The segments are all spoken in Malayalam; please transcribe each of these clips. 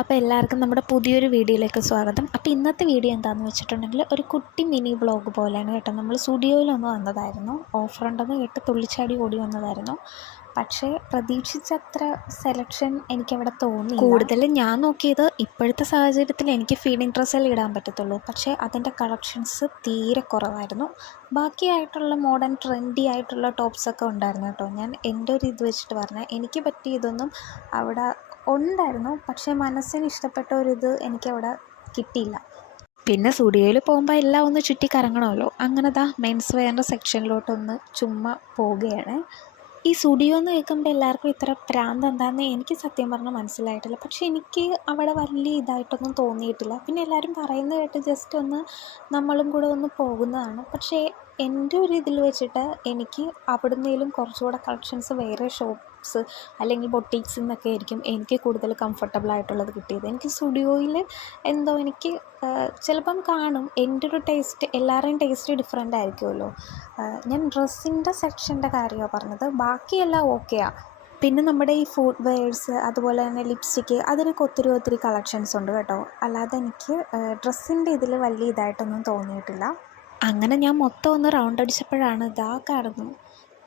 അപ്പോൾ എല്ലാവർക്കും നമ്മുടെ പുതിയൊരു വീഡിയോയിലേക്ക് സ്വാഗതം. അപ്പോൾ ഇന്നത്തെ വീഡിയോ എന്താണെന്ന് വെച്ചിട്ടുണ്ടെങ്കിൽ ഒരു കുട്ടി മിനി വ്ളോഗ് പോലെയാണ് കേട്ടോ. നമ്മൾ സ്റ്റുഡിയോയിലൊന്ന് വന്നതായിരുന്നു, ഓഫർ ഉണ്ടെന്ന് കേട്ട് തുള്ളിച്ചാടി ഓടി വന്നതായിരുന്നു. പക്ഷേ പ്രതീക്ഷിച്ചത്ര സെലക്ഷൻ എനിക്കവിടെ തോന്നി. കൂടുതലും ഞാൻ നോക്കിയത് ഇപ്പോഴത്തെ സാഹചര്യത്തിൽ എനിക്ക് ഫീഡിങ് ഡ്രസ്സല്ലേ ഇടാൻ പറ്റത്തുള്ളൂ, പക്ഷേ അതിൻ്റെ കളക്ഷൻസ് തീരെ കുറവായിരുന്നു. ബാക്കിയായിട്ടുള്ള മോഡേൺ ട്രെൻഡി ആയിട്ടുള്ള ടോപ്സൊക്കെ ഉണ്ടായിരുന്നു കേട്ടോ. ഞാൻ എൻ്റെ ഒരു ഇത് വെച്ചിട്ട് പറഞ്ഞാൽ എനിക്ക് പറ്റിയതൊന്നും അവിടെ ഉണ്ടായിരുന്നു, പക്ഷേ മനസ്സിന് ഇഷ്ടപ്പെട്ട ഒരിത് എനിക്കവിടെ കിട്ടിയില്ല. പിന്നെ സ്റ്റുഡിയോയിൽ പോകുമ്പോൾ എല്ലാം ഒന്ന് ചുറ്റി കറങ്ങണമല്ലോ. അങ്ങനെ മെൻസ് വെയറിൻ്റെ സെക്ഷനിലോട്ടൊന്ന് ചുമ്മാ പോവുകയാണ്. ഈ സ്റ്റുഡിയോ എന്ന് കേൾക്കുമ്പോൾ എല്ലാവർക്കും ഇത്ര പ്രാന്ത് എന്താണെന്ന് എനിക്ക് സത്യം പറഞ്ഞാൽ മനസ്സിലായിട്ടില്ല. പക്ഷേ എനിക്ക് അവിടെ വലിയ ഇതായിട്ടൊന്നും തോന്നിയിട്ടില്ല. പിന്നെ എല്ലാവരും പറയുന്നത് കേട്ട് ജസ്റ്റ് ഒന്ന് നമ്മളും കൂടെ ഒന്ന് പോകുന്നതാണ്. പക്ഷേ എൻ്റെ ഒരു ഇതിൽ വെച്ചിട്ട് എനിക്ക് അവിടുന്നേലും കുറച്ചുകൂടെ കളക്ഷൻസ് വേറെ ഷോപ്സ് അല്ലെങ്കിൽ ബൊട്ടീക്സിൽ നിന്നൊക്കെ ആയിരിക്കും എനിക്ക് കൂടുതൽ കംഫർട്ടബിൾ ആയിട്ടുള്ളത് കിട്ടിയത്. എനിക്ക് സ്റ്റുഡിയോയിൽ എന്തോ എനിക്ക് ചിലപ്പം കാണും, എൻ്റെ ഒരു ടേസ്റ്റ് എല്ലാവരുടെയും ടേസ്റ്റ് ഡിഫറെൻ്റ് ആയിരിക്കുമല്ലോ. ഞാൻ ഡ്രസ്സിൻ്റെ സെക്ഷൻ്റെ കാര്യമാണ് പറഞ്ഞത്, ബാക്കിയെല്ലാം ഓക്കെയാണ്. പിന്നെ നമ്മുടെ ഈ ഫുഡ് വെയേഴ്സ് അതുപോലെ തന്നെ ലിപ്സ്റ്റിക്ക് അതിനൊക്കെ ഒത്തിരി കളക്ഷൻസ് ഉണ്ട് കേട്ടോ. അല്ലാതെ എനിക്ക് ഡ്രസ്സിൻ്റെ ഇതിൽ വലിയ ഇതായിട്ടൊന്നും തോന്നിയിട്ടില്ല. അങ്ങനെ ഞാൻ മൊത്തം ഒന്ന് റൗണ്ട് അടിച്ചപ്പോഴാണ് കാണുന്നു.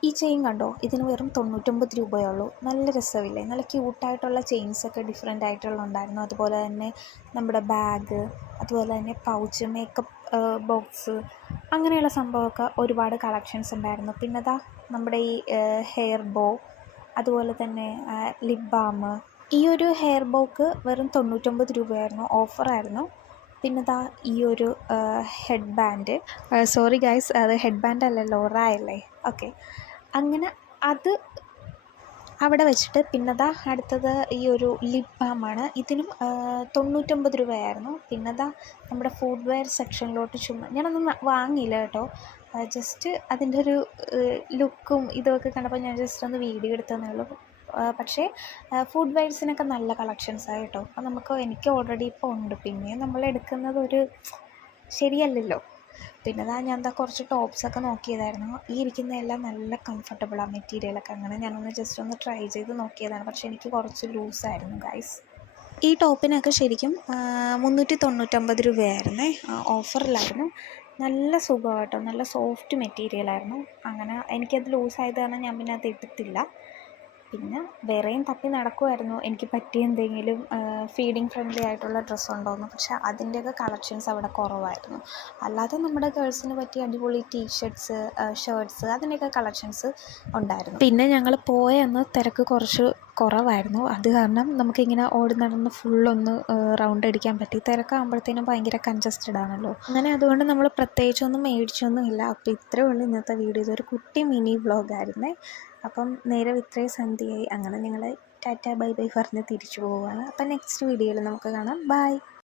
ഈ ചെയിൻ കണ്ടോ, ഇതിന് വെറും 99 രൂപയുള്ളൂ. നല്ല രസമില്ലേ, നല്ല ക്യൂട്ടായിട്ടുള്ള ചെയിൻസൊക്കെ ഡിഫറെൻ്റ് ആയിട്ടുള്ള ഉണ്ടായിരുന്നു. അതുപോലെ തന്നെ നമ്മുടെ ബാഗ്, അതുപോലെ തന്നെ പൗച്ച്, മേക്കപ്പ് ബോക്സ്, അങ്ങനെയുള്ള സംഭവമൊക്കെ ഒരുപാട് കളക്ഷൻസ് ഉണ്ടായിരുന്നു. പിന്നെ നമ്മുടെ ഈ ഹെയർ ബോ, അതുപോലെ തന്നെ ലിപ് ബാം. ഈ ഒരു ഹെയർ ബോക്ക് വെറും 99 രൂപയായിരുന്നു, ഓഫറായിരുന്നു. പിന്നെ ഈ ഒരു ഹെഡ് ബാൻഡ്, സോറി ഗൈസ്, അത് ഹെഡ് ബാൻഡ് അല്ലല്ലോ, റായല്ലേ, ഓക്കെ. അങ്ങനെ അത് അവിടെ വെച്ചിട്ട് പിന്നെ അടുത്തത് ഈ ഒരു ലിപ് ബാമാണ്. ഇതിനും 99 രൂപയായിരുന്നു. പിന്നെ നമ്മുടെ ഫുഡ് വെയർ സെക്ഷനിലോട്ട് ചുമ്മാ ഞാനൊന്നും വാങ്ങിയില്ല കേട്ടോ. ജസ്റ്റ് അതിൻ്റെ ഒരു ലുക്കും ഇതൊക്കെ കണ്ടപ്പോൾ ഞാൻ ജസ്റ്റ് ഒന്ന് വീഡിയോ എടുത്തതേ ഉള്ളൂ. പക്ഷേ ഫുഡ് വെയർസിനൊക്കെ നല്ല കളക്ഷൻസാണ് കേട്ടോ. അപ്പോൾ എനിക്ക് ഓൾറെഡി ഇപ്പോൾ ഉണ്ട്, പിന്നെ നമ്മൾ എടുക്കുന്നത് ഒരു ശരിയല്ലല്ലോ. പിന്നെ ഞാൻ കുറച്ച് ടോപ്സൊക്കെ നോക്കിയതായിരുന്നു. ഈ ഇരിക്കുന്നതെല്ലാം നല്ല കംഫർട്ടബിളാണ് മെറ്റീരിയലൊക്കെ. അങ്ങനെ ഞാനൊന്ന് ജസ്റ്റ് ഒന്ന് ട്രൈ ചെയ്ത് നോക്കിയതാണ്. പക്ഷേ എനിക്ക് കുറച്ച് ലൂസായിരുന്നു ഗൈസ്. ഈ ടോപ്പിനൊക്കെ ശരിക്കും 399 രൂപയായിരുന്നേ, ഓഫറിലായിരുന്നു. നല്ല സുഖമാട്ടോ, നല്ല സോഫ്റ്റ് മെറ്റീരിയലായിരുന്നു. അങ്ങനെ എനിക്കത് ലൂസായത് കാരണം ഞാൻ പിന്നെ അത് എടുത്തില്ല. പിന്നെ വേറെയും തപ്പി നടക്കുമായിരുന്നു എനിക്ക് പറ്റിയ എന്തെങ്കിലും ഫീഡിങ് ഫ്രണ്ട്ലി ആയിട്ടുള്ള ഡ്രസ്സ് ഉണ്ടോയെന്ന്. പക്ഷേ അതിൻ്റെയൊക്കെ കളക്ഷൻസ് അവിടെ കുറവായിരുന്നു. അല്ലാതെ നമ്മുടെ ഗേൾസിന് പറ്റിയ അടിപൊളി ടീഷർട്ട്സ്, ഷർട്ട്സ്, അതിൻ്റെയൊക്കെ കളക്ഷൻസ് ഉണ്ടായിരുന്നു. പിന്നെ ഞങ്ങൾ പോയ അന്ന് തിരക്ക് കുറച്ച് കുറവായിരുന്നു. അത് കാരണം നമുക്കിങ്ങനെ ഓടി നടന്ന് ഫുള്ളൊന്ന് റൗണ്ട് അടിക്കാൻ പറ്റി. തിരക്കാകുമ്പോഴത്തേനും ഭയങ്കര കൺജസ്റ്റഡ് ആണല്ലോ. അങ്ങനെ അതുകൊണ്ട് നമ്മൾ പ്രത്യേകിച്ചൊന്നും മേടിച്ചൊന്നും ഇല്ല. അപ്പോൾ ഇത്രയേ ഉള്ളൂ ഇന്നത്തെ വീഡിയോ. ഇതൊരു കുട്ടി മിനി വ്ളോഗായിരുന്നേ. അപ്പം നേരെ ഇത്രയും സന്ധ്യയായി. അങ്ങനെ ഞങ്ങൾ ടാറ്റ ബൈ ബൈ പറഞ്ഞ് തിരിച്ചു പോവുകയാണ്. അപ്പം നെക്സ്റ്റ് വീഡിയോയിൽ നമുക്ക് കാണാം. ബൈ.